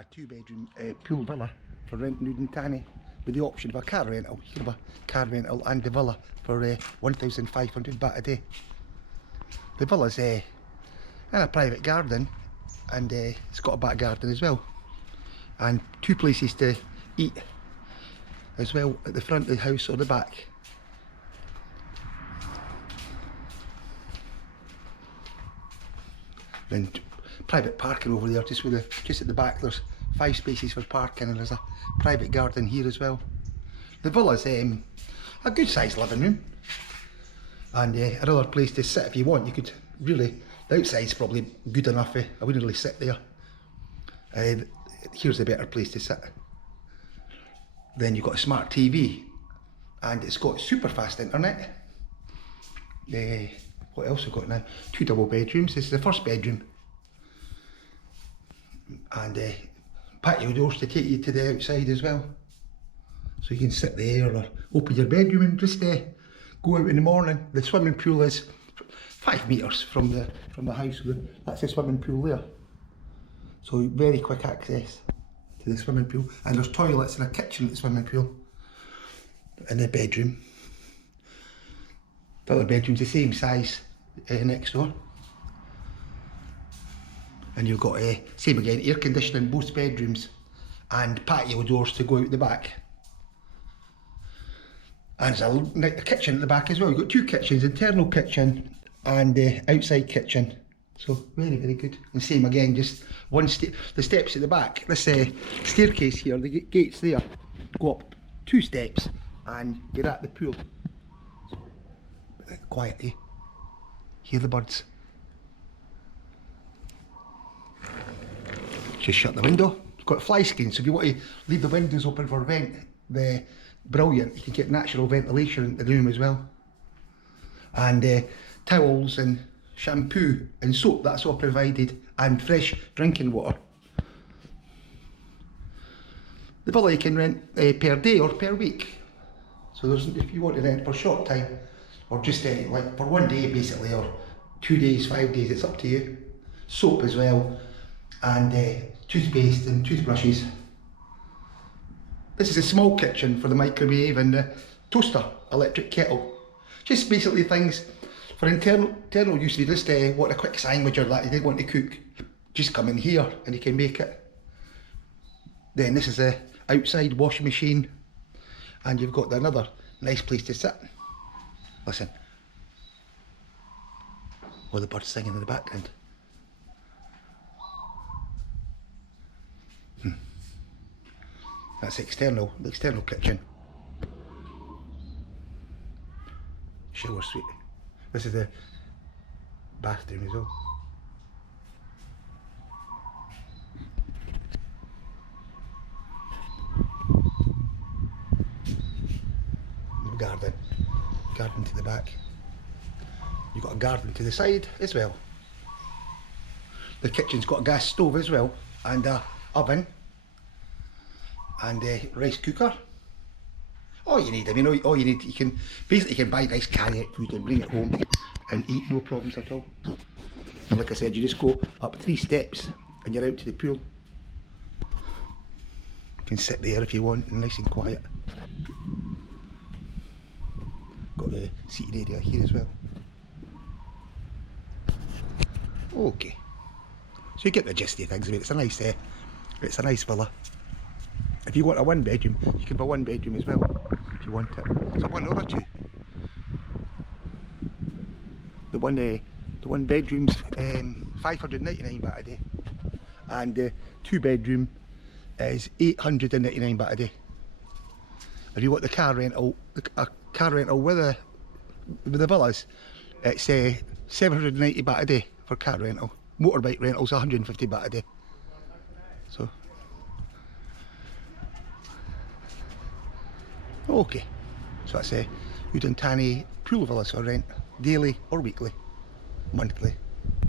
a 2-bedroom pool villa for rent in UdonThani with the option of a car rental. You can have a car rental and the villa for 1,500 baht a day. The villa's in a private garden, and it's got a back garden as well, and 2 places to eat as well, at the front of the house or the back. Then private parking over there, just at the back. There's 5 spaces for parking, and there's a private garden here as well. The villa's a good sized living room, and another place to sit if you want. You could really, the outside's probably good enough. I wouldn't really sit there. Here's a better place to sit. Then you've got a smart TV, and it's got super fast internet. What else have we got now? 2 double bedrooms. This is the first bedroom, and patio doors to take you to the outside as well, so you can sit there or open your bedroom and just go out in the morning. The swimming pool is 5 metres from the house. That's the swimming pool there, so very quick access to the swimming pool. And there's toilets and a kitchen at the swimming pool in the bedroom. The other bedroom's the same size next door, and you've got same again, air conditioning in both bedrooms and patio doors to go out the back. And there's a kitchen at the back as well. You've got 2 kitchens, internal kitchen and outside kitchen. So very, very good. And same again, just the steps at the back. This staircase here, the gates there, go up 2 steps and you're at the pool. Quietly, hear the birds. Just shut the window. It's got a fly screen, so if you want to leave the windows open for vent, brilliant. You can get natural ventilation in the room as well. And towels and shampoo and soap, that's all provided, and fresh drinking water. The villa you can rent per day or per week. So there's, if you want to rent for a short time, or just like for 1 day basically, or 2 days, 5 days, it's up to you. Soap as well, and toothpaste and toothbrushes. This is a small kitchen for the microwave and the toaster, electric kettle. Just basically things for internal use. If you just want a quick sandwich or that, you didn't want to cook, just come in here and you can make it. Then this is a outside washing machine, and you've got another nice place to sit. Listen. Oh, the birds singing in the background. That's the external kitchen. Shower suite. This is the bathroom as well. Garden to the back. You've got a garden to the side as well. The kitchen's got a gas stove as well, and a oven, and a rice cooker. All you need, I mean, all you need, you can buy nice carry out food and bring it home and eat, no problems at all. And like I said, you just go up 3 steps and you're out to the pool. You can sit there if you want, nice and quiet. Got the seating area here as well. Okay, so you get the gist of things. I mean, it's a nice villa. If you want a 1 bedroom, you can have a 1 bedroom as well if you want it. So 1 or 2. The one bedroom's 599 baht a day, and the 2 bedroom is 899 baht a day. If you want the car rental, a car rental with the villas, it's 790 baht a day for car rental. Motorbike rental's 150 baht a day. So, okay, so that's UdonThani pool villas for rent, daily or weekly, monthly.